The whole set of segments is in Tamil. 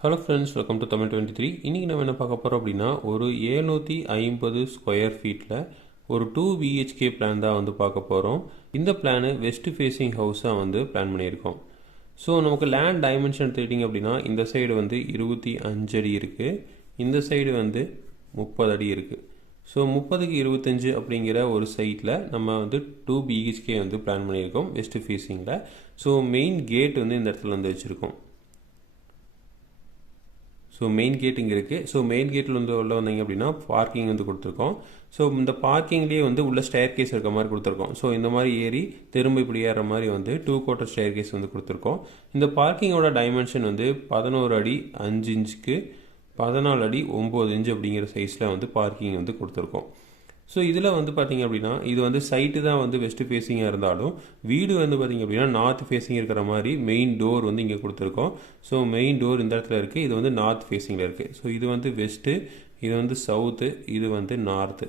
Hello friends, welcome to Tamil 23. இன்றைக்கி நம்ம என்ன பார்க்க போகிறோம் அப்படின்னா, ஒரு 750 ஸ்கொயர் ஃபீட்டில் ஒரு 2 பிஹெச்கே பிளான் தான் வந்து பார்க்க போகிறோம். இந்த பிளானு வெஸ்ட் ஃபேஸிங் ஹவுஸாக வந்து பிளான் பண்ணியிருக்கோம். ஸோ நமக்கு லேண்ட் டைமென்ஷன் தேடிங்க அப்படின்னா, இந்த சைடு வந்து 25 அடி இருக்குது, இந்த சைடு வந்து 30 அடி இருக்குது. ஸோ 30க்கு 25 அப்படிங்கிற ஒரு சைட்டில் நம்ம வந்து 2 பிஹெச்கே வந்து பிளான் பண்ணியிருக்கோம் வெஸ்ட் ஃபேஸிங்கில். ஸோ மெயின் கேட் வந்து இந்த இடத்துல வந்து வச்சுருக்கோம். ஸோ மெயின் கேட் இங்கே இருக்குது. ஸோ மெயின் கேட்டில் வந்து உள்ள வந்தீங்க அப்படின்னா பார்க்கிங் வந்து கொடுத்துருக்கோம். ஸோ இந்த பார்க்கிங்லேயே வந்து உள்ள ஸ்டேர் கேஸ் இருக்க மாதிரி கொடுத்துருக்கோம். ஸோ இந்த மாதிரி ஏறி திரும்ப இப்படி ஏற மாதிரி வந்து 2 குவார்ட்டர் ஸ்டேர் கேஸ் வந்து கொடுத்துருக்கோம். இந்த பார்க்கிங்கோட டைமென்ஷன் வந்து 11 அடி 5 இன்ச்சுக்கு 14 அடி 9 இன்ச்சு அப்படிங்கிற சைஸில் வந்து பார்க்கிங் வந்து கொடுத்துருக்கோம். ஸோ இதில் வந்து பார்த்திங்க அப்படின்னா, இது வந்து சைட்டு தான் வந்து வெஸ்ட் ஃபேஸிங்காக இருந்தாலும் வீடு வந்து பார்த்திங்க அப்படின்னா நார்த் ஃபேஸிங் இருக்கிற மாதிரி மெயின் டோர் வந்து இங்கே கொடுத்துருக்கோம். ஸோ மெயின் டோர் இந்த இடத்துல இருக்குது, இது வந்து நார்த் ஃபேஸிங்கில் இருக்குது. ஸோ இது வந்து வெஸ்ட்டு, இது வந்து சவுத்து, இது வந்து நார்த்து,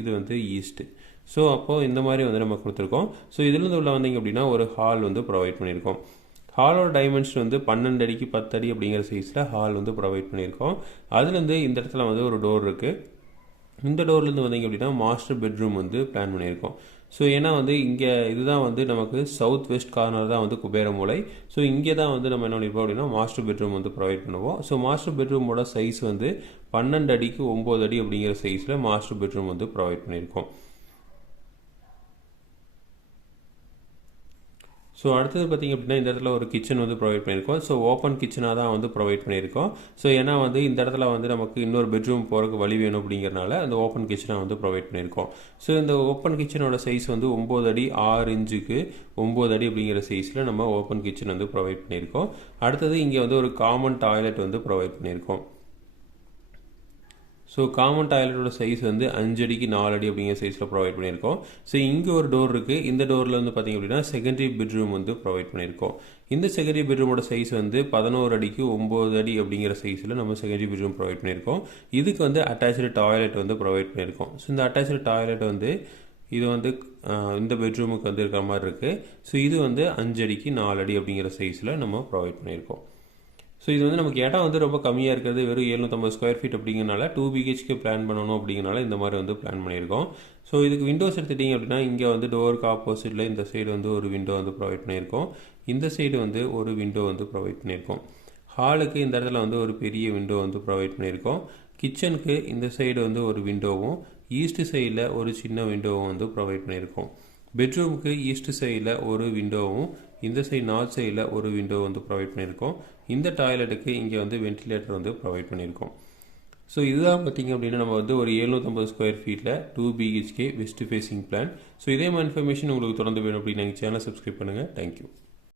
இது வந்து ஈஸ்ட்டு. ஸோ அப்போது இந்த மாதிரி வந்து நம்ம கொடுத்துருக்கோம். ஸோ இதுலேருந்து உள்ள வந்தீங்க அப்படின்னா ஒரு ஹால் வந்து ப்ரொவைட் பண்ணியிருக்கோம். ஹாலோட டைமென்ஷன் வந்து 12 அடிக்கு 10 அடி அப்படிங்கிற சைஸில் ஹால் வந்து ப்ரொவைட் பண்ணியிருக்கோம். அதுலேருந்து இந்த இடத்துல வந்து ஒரு டோர் இருக்குது. இந்த டோர்லேருந்து வந்தீங்க அப்படின்னா மாஸ்டர் பெட்ரூம் வந்து பிளான் பண்ணியிருக்கோம். ஸோ ஏன்னா வந்து இங்கே இதுதான் வந்து நமக்கு சவுத் வெஸ்ட் கார்னர் தான் வந்து குபேர மூலை. ஸோ இங்கே தான் வந்து நம்ம என்ன பண்ணியிருப்போம் அப்படின்னா மாஸ்டர் பெட்ரூம் வந்து ப்ரொவைட் பண்ணுவோம். ஸோ மாஸ்டர் பெட்ரூமோட சைஸ் வந்து 12 அடிக்கு 9 அடி அப்படிங்கிற சைஸில் மாஸ்டர் பெட்ரூம் வந்து ப்ரொவைட் பண்ணியிருக்கோம். ஸோ அடுத்தது பார்த்திங்க அப்படின்னா இந்த இடத்துல ஒரு கிச்சன் வந்து ப்ரொவைட் பண்ணியிருக்கோம். ஸோ ஓப்பன் கிச்சனாக தான் வந்து ப்ரொவைட் பண்ணியிருக்கோம். ஸோ ஏன்னா வந்து இந்த இடத்துல வந்து நமக்கு இன்னொரு பெட்ரூம் போகிறதுக்கு வழி வேணும் அப்படிங்கிறனால அந்த ஓப்பன் கிச்சனாக வந்து ப்ரொவைட் பண்ணியிருக்கோம். ஸோ இந்த ஓப்பன் கிச்சனோட சைஸ் வந்து 9 அடி 6 இன்ச்சுக்கு 9 அடி அப்படிங்கிற சைஸில் நம்ம ஓப்பன் கிச்சன் வந்து ப்ரொவைட் பண்ணியிருக்கோம். அடுத்தது இங்கே வந்து ஒரு காமன் டாய்லெட் வந்து ப்ரொவைட் பண்ணியிருக்கோம். ஸோ காமன் டாய்லெட்டோட சைஸ் வந்து 5 அடிக்கு 4 அடி அப்படிங்கிற சைஸில் ப்ரொவைட் பண்ணியிருக்கோம். ஸோ இங்கே ஒரு டோர் இருக்குது. இந்த டோரில் வந்து பார்த்திங்க அப்படின்னா செகண்டரி பெட்ரூம் வந்து ப்ரொவைட் பண்ணியிருக்கோம். இந்த செகண்டரி பெட்ரூமோட சைஸ் வந்து 11 அடிக்கு 9 அடி அப்படிங்கிற சைஸில் நம்ம செகண்டரி பெட்ரூம் ப்ரொவைட் பண்ணியிருக்கோம். இதுக்கு வந்து அட்டாச்சு டாய்லெட் வந்து ப்ரொவைட் பண்ணியிருக்கோம். ஸோ இந்த அட்டாச்சு டாய்லெட் வந்து இது வந்து இந்த பெட்ரூமுக்கு வந்து இருக்கிற மாதிரி இருக்குது. ஸோ இது வந்து 5 அடிக்கு 4 அடி அப்படிங்கிற சைஸில் நம்ம ப்ரொவைட் பண்ணியிருக்கோம். ஸோ இது வந்து நமக்கு இடம் வந்து ரொம்ப கம்மியாக இருக்கிறது, வெறும் 750 ஸ்கொயர் ஃபீட் அப்படிங்கிறனால 2 பிஹெச்கே பிளான் பண்ணணும் அப்படிங்கிறனால இந்த மாதிரி வந்து பிளான் பண்ணியிருக்கோம். ஸோ இதுக்கு விண்டோஸ் எடுத்துட்டிங்க அப்படின்னா இங்கே வந்து டோருக்கு ஆப்போசிட்டில் இந்த சைடு வந்து ஒரு விண்டோ வந்து ப்ரொவைட் பண்ணியிருக்கோம். இந்த சைடு வந்து ஒரு விண்டோ வந்து ப்ரொவைட் பண்ணியிருக்கோம். ஹாலுக்கு இந்த இடத்துல வந்து ஒரு பெரிய விண்டோ வந்து ப்ரொவைட் பண்ணியிருக்கோம். கிச்சனுக்கு இந்த சைடு வந்து ஒரு விண்டோவும் ஈஸ்ட் சைடில் ஒரு சின்ன விண்டோவும் வந்து ப்ரொவைட் பண்ணியிருக்கோம். பெட்ரூமுக்கு ஈஸ்ட் சைடில் ஒரு விண்டோவும் இந்த சைடு நார்த் சைடில் ஒரு விண்டோ வந்து ப்ரொவைட் பண்ணியிருக்கோம். இந்த டாய்லெட்டுக்கு இங்கே வந்து வென்டிலேட்டர் வந்து ப்ரொவைட் பண்ணியிருக்கோம். ஸோ இதுதான் பார்த்திங்க அப்படின்னா நம்ம வந்து ஒரு 750 ஸ்கொயர் ஃபீட்டில் 2 BHK west facing plan. So இதே மாதிரி இன்ஃபர்மேஷன் உங்களுக்கு தொடர்ந்து வேணும் அப்படின்னு எங்கள் சேனலை சப்ஸ்கிரைப் பண்ணுங்கள். தேங்க்யூ.